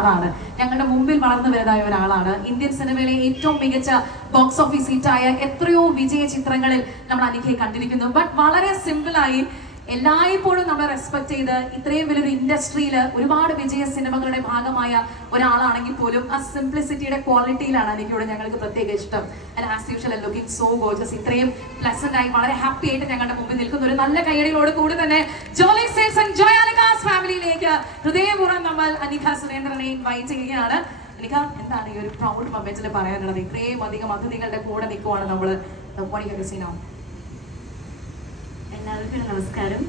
ആളാണ്, ഞങ്ങളുടെ മുമ്പിൽ വളർന്നു വരുന്നതായ ഒരാളാണ്. ഇന്ത്യൻ സിനിമയിലെ ഏറ്റവും മികച്ച ബോക്സ് ഓഫീസ് ഹിറ്റായ എത്രയോ വിജയ ചിത്രങ്ങളിൽ നമ്മൾ അനിഖയെ കണ്ടിരിക്കുന്നു. ബട്ട് വളരെ സിമ്പിളായി എല്ലായ്പ്പോഴും നമ്മൾ റെസ്പെക്ട് ചെയ്ത് ഇത്രയും വലിയൊരു ഇൻഡസ്ട്രിയിൽ ഒരുപാട് വിജയ സിനിമകളുടെ ഭാഗമായ ഒരാളാണെങ്കിൽ പോലും ആ സിംപ്ലിസിറ്റിയുടെ ക്വാളിറ്റിയിലാണ് എനിക്കിവിടെ ഞങ്ങൾക്ക് പ്രത്യേക ഇഷ്ടം. And as usual looking so Gorges, ഇത്രയും പ്ലസന്റ് ആയി വളരെ ഹാപ്പി ആയിട്ട് ഞങ്ങളുടെ മുമ്പിൽ നിൽക്കുന്ന ഒരു നല്ല കൈയടികളോട് കൂടി തന്നെ ജോളി സിൽക്സ് ആൻഡ് ജോയാലുക്കാസ് ഫാമിലിയിലേക്ക് ഹൃദയപൂർവ്വം നമ്മൾ അനിഖ സുരേന്ദ്രനെ ഇൻവൈറ്റ് ചെയ്യുകയാണ്. അനിഖ, എന്താണ് ഈ ഒരു പ്രൗഡ് മൊമെന്റിൽ പറയാനുള്ളത്? ഇത്രയും അധികം അതിഥികളുടെ കൂടെ നിൽക്കുവാണ് നമ്മൾ. എല്ലാവർക്കും നമസ്കാരം.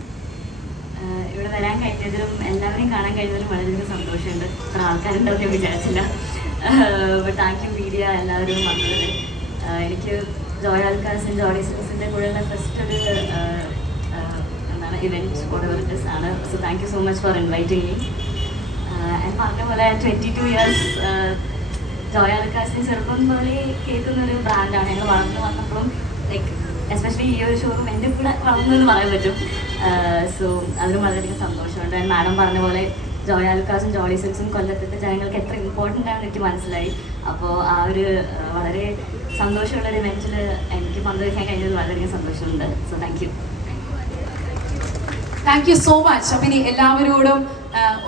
ഇവിടെ വരാൻ കഴിഞ്ഞതിലും എല്ലാവരെയും കാണാൻ കഴിഞ്ഞതിലും വളരെയധികം സന്തോഷമുണ്ട്. ഇത്ര ആൾക്കാരുണ്ടാവും ഞാൻ വിചാരിച്ചില്ല. താങ്ക് യു മീഡിയ എല്ലാവരും വന്നത്. എനിക്ക് ജോയാലുക്കാസും ജോളി സിൽക്സിൻ്റെ കൂടെയുള്ള ഫസ്റ്റ് ഒരു എന്താണ് ഇവൻറ്റ് ഓർഗനൈസേഴ്സ് ആണ്. So thank you so much for inviting me. ഞാൻ പറഞ്ഞ പോലെ 22 ഇയേഴ്സ് ജോയാലുക്കാസിന് ചെറുപ്പം പോലെ കേൾക്കുന്നൊരു ബ്രാൻഡാണ്. ഞങ്ങൾ വളർന്നു വന്നപ്പോഴും ലൈക്ക് എസ്പെഷ്യലി ഈ ഒരു ഷോറൂം എൻ്റെ കൂടെ വളർന്നെന്ന് പറയാൻ പറ്റും. സോ അതിനും വളരെയധികം സന്തോഷമുണ്ട്. മാഡം പറഞ്ഞ പോലെ ജോയാലുക്കാസും ജോളി സിൽക്സും കൊല്ലത്തെ ജനങ്ങൾക്ക് എത്ര ഇമ്പോർട്ടൻ്റ് ആണെന്ന് എനിക്ക് മനസ്സിലായി. അപ്പോൾ ആ ഒരു വളരെ സന്തോഷമുള്ളൊരു ഇവൻറ്റിൽ എനിക്ക് പങ്കുവയ്ക്കാൻ കഴിഞ്ഞത് വളരെയധികം സന്തോഷമുണ്ട്. So thank you. Thank you so much. അപ്പം ഇനി എല്ലാവരോടും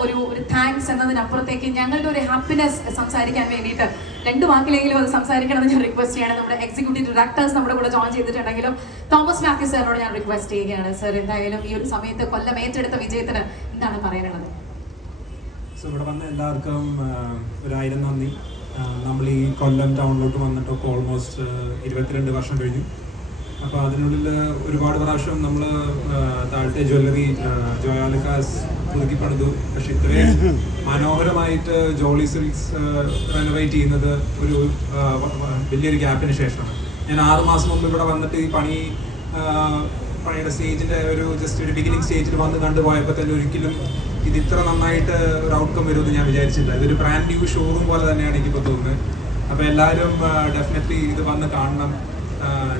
ഒരു താങ്ക്സ് എന്നതിനപ്പുറത്തേക്ക് ഞങ്ങളുടെ ഒരു ഹാപ്പിനെസ് സംസാരിക്കാൻ വേണ്ടിയിട്ട് 2 വാക്കിലെങ്കിലും അത് സംസാരിക്കണമെന്ന് ഞാൻ റിക്വസ്റ്റ് ചെയ്യണം. നമ്മുടെ എക്സിക്യൂട്ടീവ് ഡയറക്ടേഴ്സ് നമ്മുടെ കൂടെ ജോയിൻ ചെയ്തിട്ടുണ്ടെങ്കിലും തോമസ് മാത്യു സാറിനോട് ഞാൻ റിക്വസ്റ്റ് ചെയ്യുകയാണ്. സർ, എന്തായാലും ഈ ഒരു സമയത്ത് കൊല്ലം ഏറ്റെടുത്ത വിജയത്തിന് എന്താണ് പറയാനുള്ളത്? സോ ഇവിടെ വന്ന എല്ലാവർക്കും 1000 നന്ദി. നമ്മൾ ഈ കൊല്ലം ടൗണിലോട്ട് വന്നിട്ടൊക്കെ ഓൾമോസ്റ്റ് 22 വർഷം കഴിഞ്ഞു. അപ്പോൾ അതിനുള്ളിൽ ഒരുപാട് പ്രാവശ്യം നമ്മൾ താഴത്തെ ജ്വല്ലറി ജോയാലുക്കാസ് പുതുക്കി പണിതു. പക്ഷെ ഇത്രയും മനോഹരമായിട്ട് ജോളി സിൽക്സ് റെനോവേറ്റ് ചെയ്യുന്നത് ഒരു വലിയൊരു ഗ്യാപ്പിന് ശേഷമാണ്. ഞാൻ 6 മാസം മുമ്പ് ഇവിടെ വന്നിട്ട് ഈ പണിയുടെ സ്റ്റേജിൻ്റെ ജസ്റ്റ് ഒരു ബിഗിനിങ് സ്റ്റേജിൽ വന്ന് കണ്ടുപോയപ്പോൾ തന്നെ ഒരിക്കലും ഇത് ഇത്ര നന്നായിട്ട് ഒരു ഔട്ട്കം വരുമെന്ന് ഞാൻ വിചാരിച്ചില്ല. ഇതൊരു ബ്രാൻഡ് ന്യൂ ഷോറൂം പോലെ തന്നെയാണ് എനിക്കിപ്പോൾ തോന്നുന്നത്. അപ്പോൾ എല്ലാവരും ഡെഫിനറ്റ്ലി ഇത് വന്ന് കാണണം.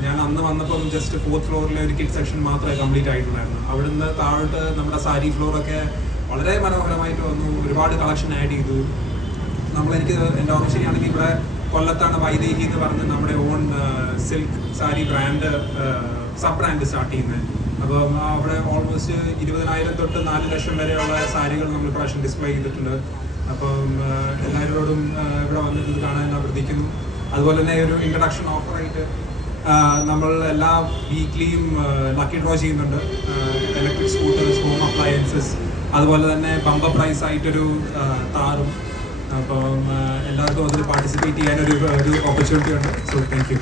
ഞാൻ അന്ന് വന്നപ്പം ജസ്റ്റ് 4th ഫ്ലോറിലെ ഒരു കിഡ് സെക്ഷൻ മാത്രമേ കംപ്ലീറ്റ് ആയിട്ടുണ്ടായിരുന്നു. അവിടുന്ന് താഴോട്ട് നമ്മുടെ സാരി ഫ്ലോറൊക്കെ വളരെ മനോഹരമായിട്ട് വന്നു. ഒരുപാട് കളക്ഷൻ ആഡ് ചെയ്തു. എനിക്ക് എൻ്റെ ഓർമ്മ ശരിയാണെങ്കിൽ ഇവിടെ കൊല്ലത്താണ് വൈദേഹി എന്ന് പറഞ്ഞ് നമ്മുടെ on silk sari brand sub brand start ചെയ്യുന്നത്. അപ്പം അവിടെ ഓൾമോസ്റ്റ് 20,000 തൊട്ട് 4 ലക്ഷം വരെയുള്ള സാരികൾ നമ്മൾ പ്രാവശ്യം ഡിസ്പ്ലേ ചെയ്തിട്ടുണ്ട്. അപ്പം എല്ലാവരോടും ഇവിടെ വന്നിട്ട് ഇത് കാണാൻ അഭ്യർത്ഥിക്കുന്നു. അതുപോലെ തന്നെ ഒരു ഇൻട്രഡക്ഷൻ ഓഫറായിട്ട് നമ്മൾ എല്ലാ വീക്ക്ലിയും ലക്കി ഡ്രോ ചെയ്യുന്നുണ്ട്. ഇലക്ട്രിക് സ്കൂട്ടേഴ്സ്, ഹോം അപ്ലയൻസസ്, അതുപോലെ തന്നെ ബമ്പർ പ്രൈസ് ആയിട്ടൊരു താറും. അപ്പം എല്ലാവർക്കും അതിൽ പാർട്ടിസിപ്പേറ്റ് ചെയ്യാനൊരു ഓപ്പർച്യൂണിറ്റി ഉണ്ട്. So thank you.